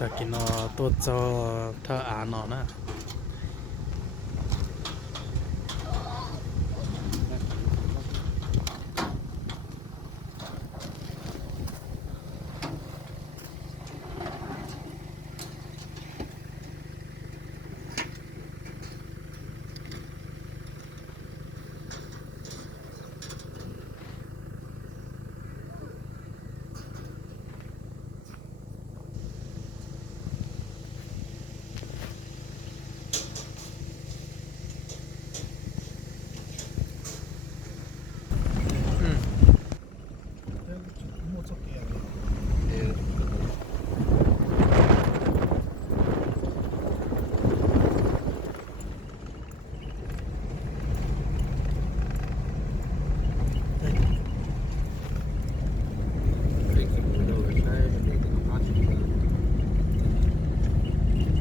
Taki nó tốt cho thợ án nó nè.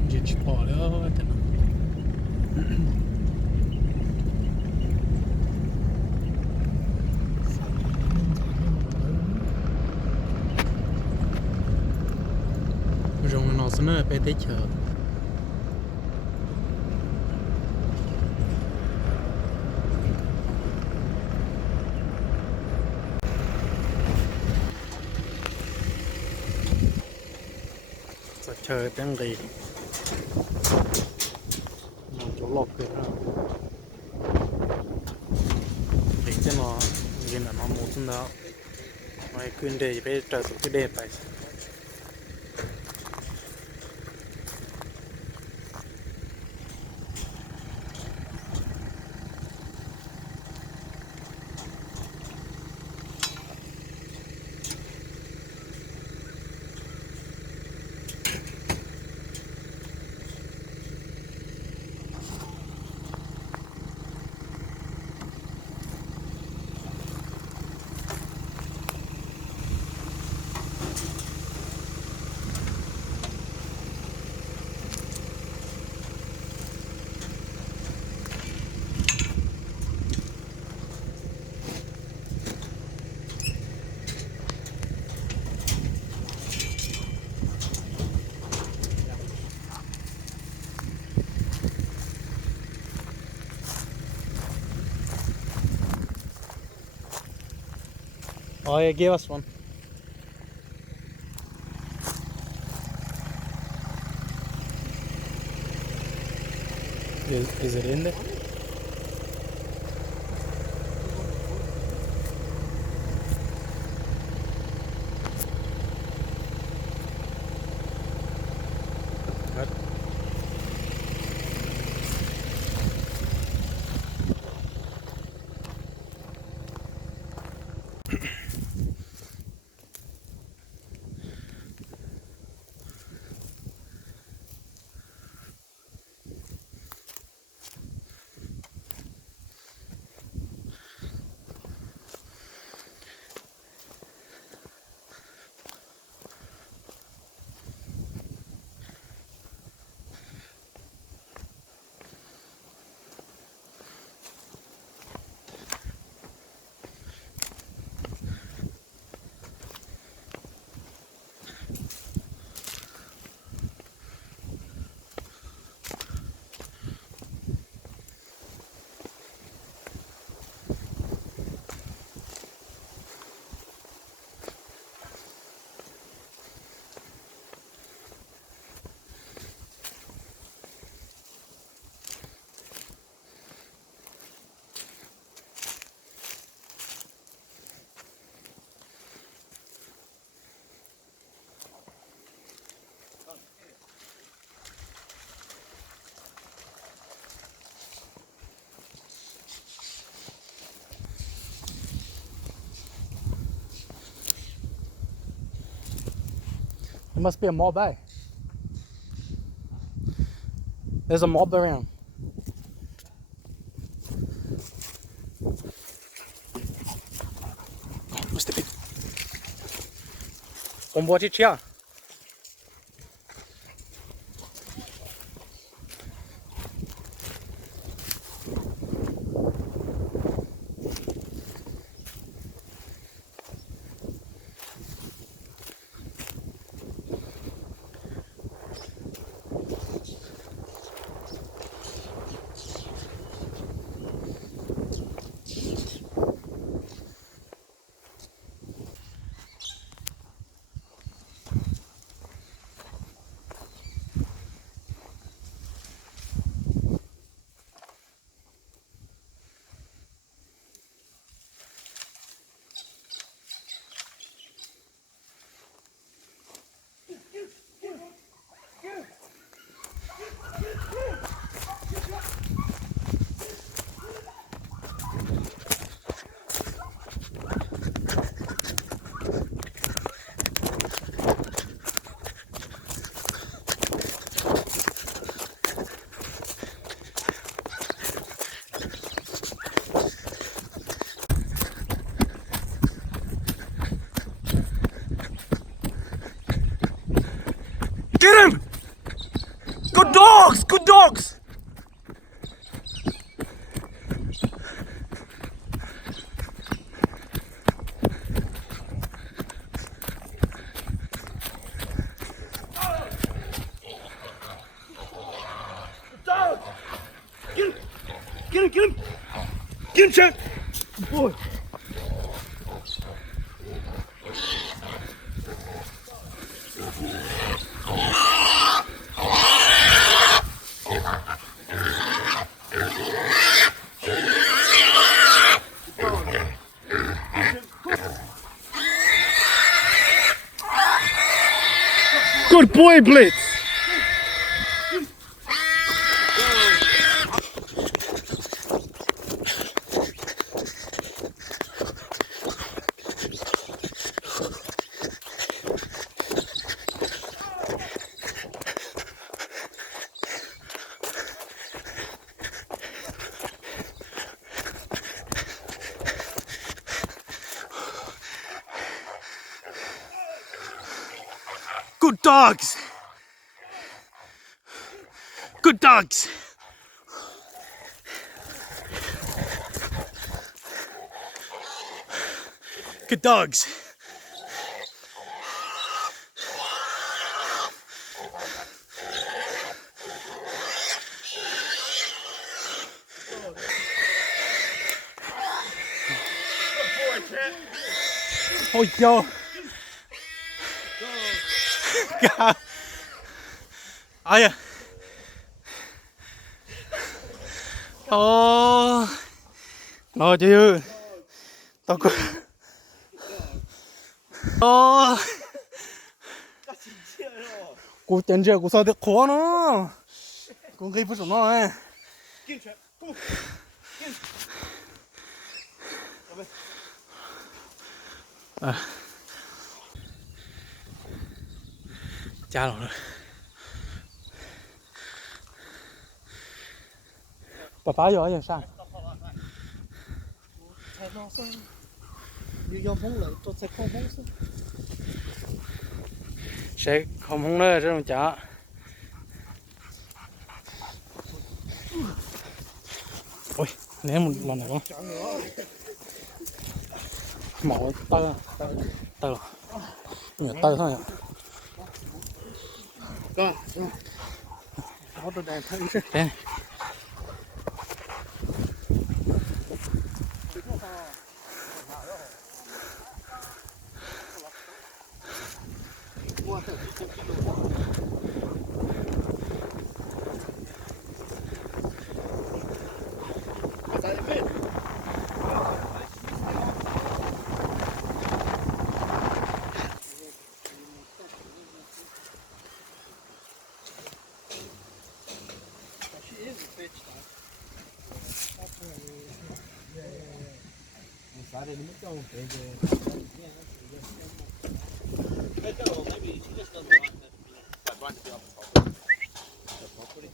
Gdzieś pole, ten. Rồng nó sẽ nơi bé tới chờ. Sẽ chờ tiếng gì. Nó chỗ lọt kìa đó. Để cho nó nhìn là nó một trong đó. Ngoài quyên đề phải trở xuống cái đề phải. Oh, yeah, give us one. Is it in there? What? There must be a mob, eh? There's a mob around. Must be. Watch it here. 进去。不。Good boy, Blitz. Good dogs. Good dogs. Good dogs. Oh, yo. God. Oh, yeah. Nó chứ. Tao có. Cô chân chưa, cô sao được khó nó. Cô gây phụ sủng nó ấy. Cha rồi. Bà giỏi vậy sao? Sẽ không nơi trong chợ. Ôi, ném một lần này không? Mỏ tơ nhỏ tơ thôi ạ. Đây.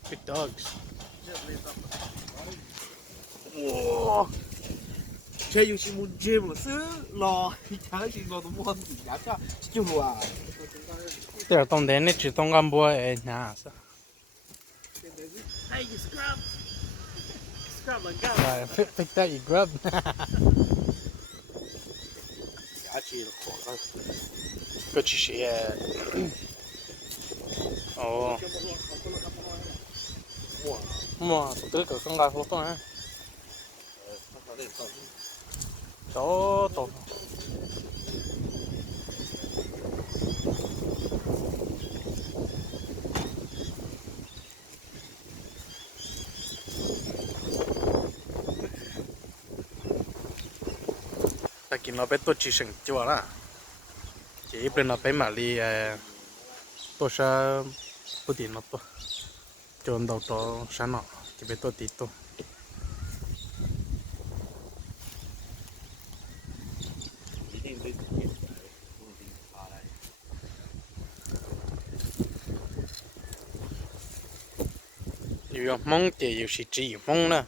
Good dogs. 제 욕심은 제 무슨 러 장신 거도 뭐 하는 야자 지금 와. Tức là tông đến chỉ tông găm bùa ở nhà sao? Hey, you scrub. Scrub and go. Right, pick that you grub. giá trị là khó lắm. Có chỉ sẽ. Ồ. Mua, tôi cứ không gặp lúc đó. Chỗ tổ. Ta kiếm nó bé tôi chỉ sinh chua là chỉ bên nó bé mà đi tôi sẽ bút tiền nó tôi chọn đầu to sáng nọ chỉ bé tôi tí tôi yêu mong chỉ yêu chỉ mong nè.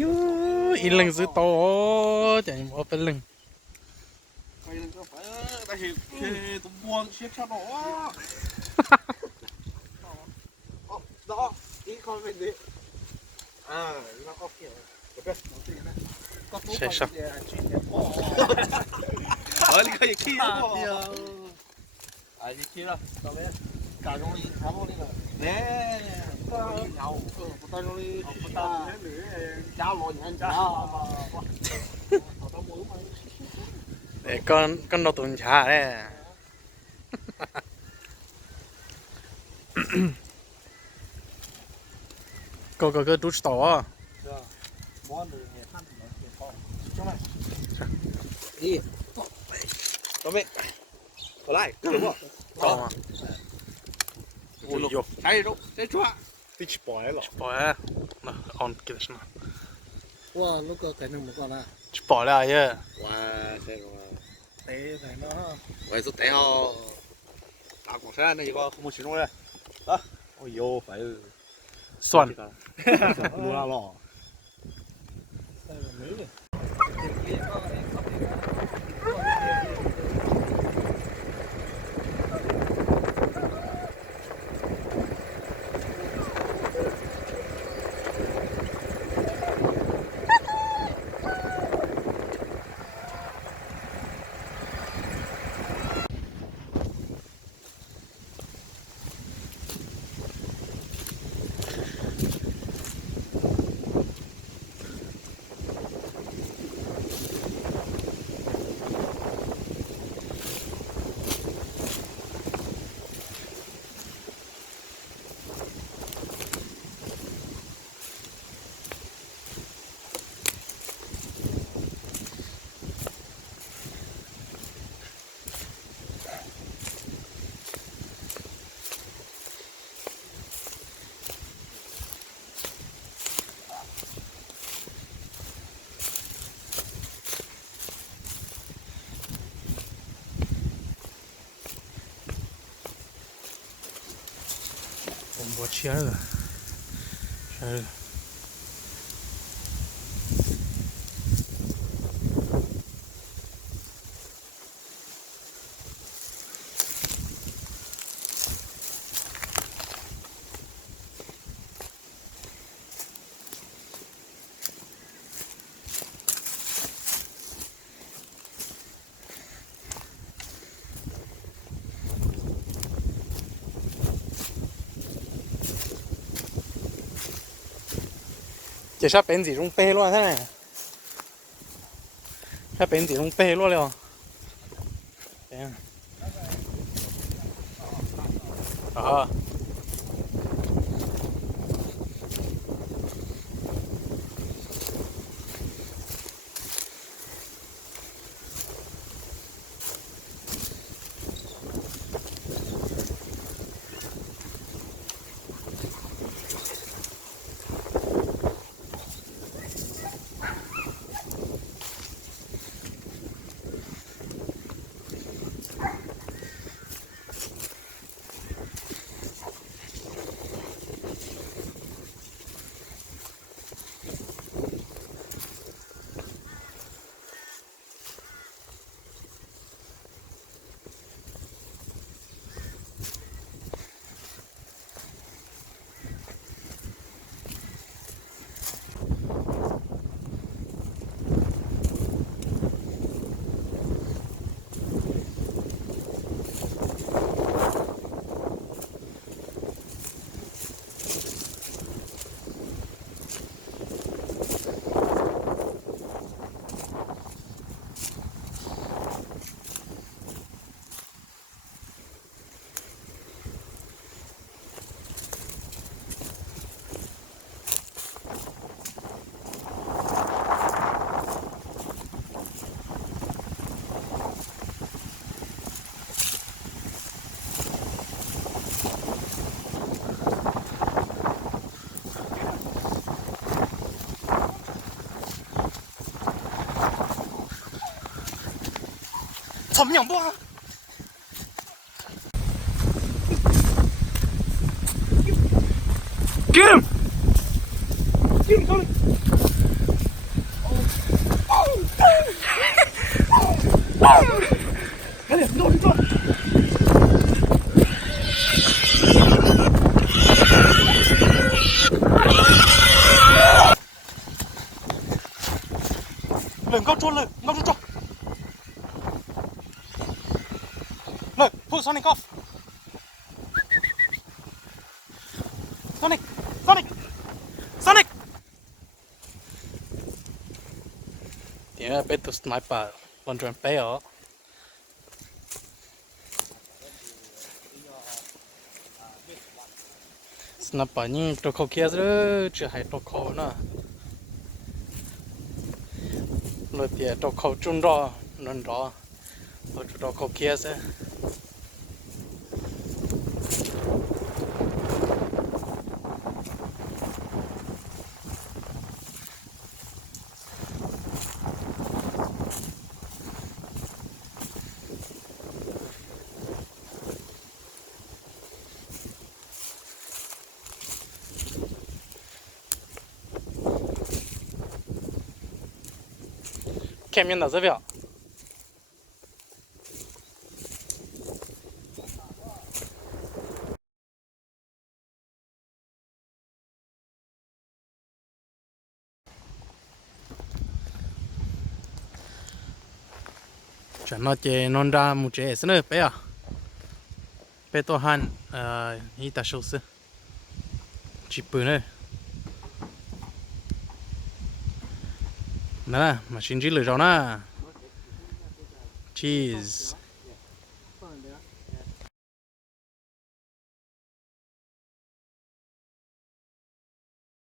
Yo, ilang giữ to chạy bỏ bên lưng. ta hiểu tụi buông chiếc cho nó. Đó, đi 靠背的。啊，那 OK 了，不是，我这里呢。谁上？哦，你可以去了。啊，你去了，到没？大众的差不多那个。哎，不打中的，不打加罗年加嘛。để con nó tuần trả đấy có chút to đi tao mẹ có lại đúng không to mà ui vô cái đâu cái chua đi chỉ bỏ nó on kia xem wow lúc cái này một con à chỉ bỏ lại chứ wow thế rồi té phải nó vậy tôi té ho à còn sao này có không một xíu nữa đó ôi vô phải xoắn mua la lò我切了，是。这下本子中背乱噻，下本子中背乱了，这样，啊。怎么样不啊？ Get him! Get him, Tony!快点，弄转！冷高捉，冷 pull Sonic off Sonic tiếng bé tụi sniper lần tròn bé ở sniper nhưng tôi không kia rồi chỉ hay tôi không nữa rồi thì tôi không trung đó nên đó tôi không kia sẽ看面的这边。chẳng nói chơi non ra một chế xin bé à bé to han ý ta sâu sư chỉ bự nữa nè mà xin chỉ lựa chọn nè cheese